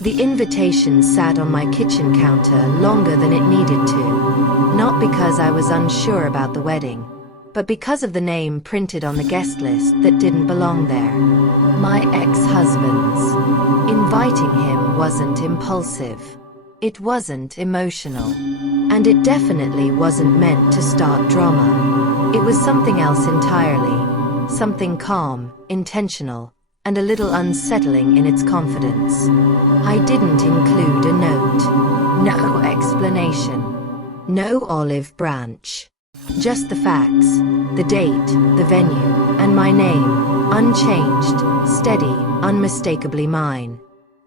The invitation sat on my kitchen counter longer than it needed to. Not because I was unsure about the wedding, but because of the name printed on the guest list that didn't belong there. My ex-husband's. Inviting him wasn't impulsive. It wasn't emotional. And it definitely wasn't meant to start drama. It was something else entirely. Something calm, intentional, and a little unsettling in its confidence. I didn't include a note. No explanation. No olive branch. Just the facts, the date, the venue, and my name, unchanged, steady, unmistakably mine.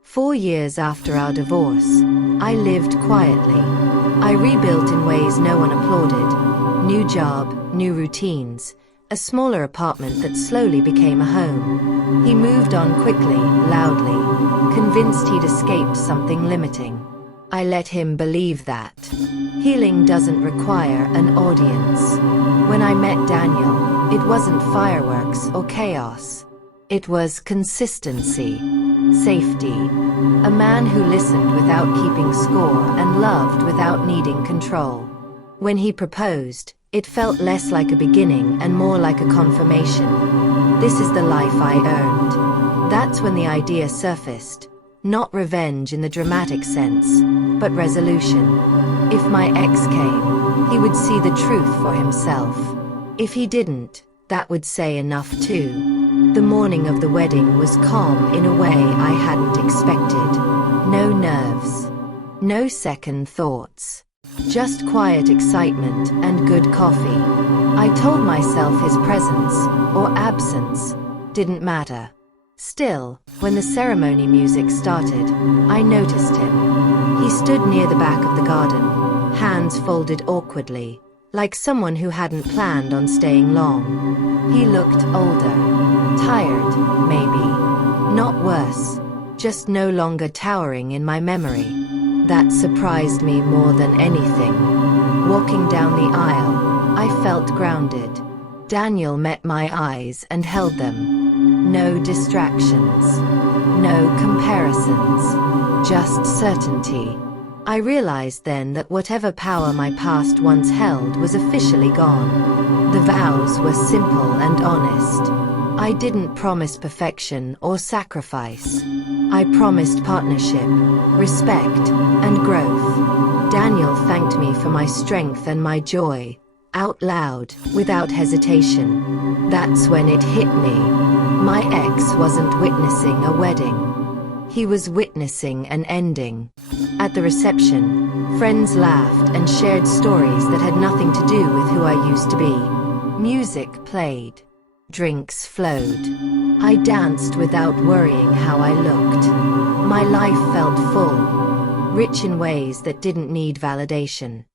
4 years after our divorce, I lived quietly. I rebuilt in ways no one applauded. New job, new routines, a smaller apartment that slowly became a home. He moved on quickly, loudly, convinced he'd escaped something limiting. I let him believe that. Healing doesn't require an audience. When I met Daniel, it wasn't fireworks or chaos. It was consistency, safety. A man who listened without keeping score and loved without needing control. When he proposed, it felt less like a beginning and more like a confirmation. This is the life I earned. That's when the idea surfaced. Not revenge in the dramatic sense, but resolution. If my ex came, he would see the truth for himself. If he didn't, that would say enough too. The morning of the wedding was calm in a way I hadn't expected. No nerves. No second thoughts. Just quiet excitement and good coffee. I told myself his presence, or absence, didn't matter. Still, when the ceremony music started, I noticed him. He stood near the back of the garden, hands folded awkwardly, like someone who hadn't planned on staying long. He looked older. Tired, maybe. Not worse. Just no longer towering in my memory. That surprised me more than anything. Walking down the aisle, I felt grounded. Daniel met my eyes and held them. No distractions. No comparisons. Just certainty. I realized then that whatever power my past once held was officially gone. The vows were simple and honest. I didn't promise perfection or sacrifice. I promised partnership, respect, and growth. Daniel thanked me for my strength and my joy, out loud, without hesitation. That's when it hit me. My ex wasn't witnessing a wedding. He was witnessing an ending. At the reception, friends laughed and shared stories that had nothing to do with who I used to be. Music played. Drinks flowed. I danced without worrying how I looked. My life felt full, rich in ways that didn't need validation.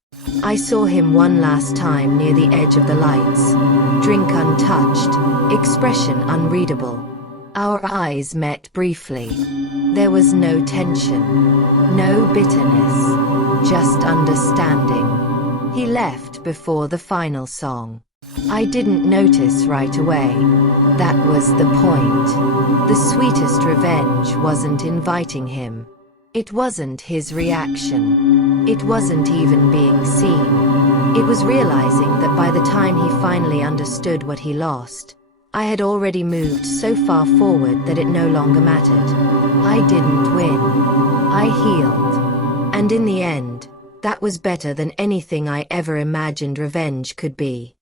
I saw him one last time near the edge of the lights, drink untouched, expression unreadable. Our eyes met briefly. There was no tension, no bitterness, just understanding. He left before the final song. I didn't notice right away. That was the point. The sweetest revenge wasn't inviting him. It wasn't his reaction. It wasn't even being seen. It was realizing that by the time he finally understood what he lost, I had already moved so far forward that it no longer mattered. I didn't win. I healed. And in the end, that was better than anything I ever imagined revenge could be.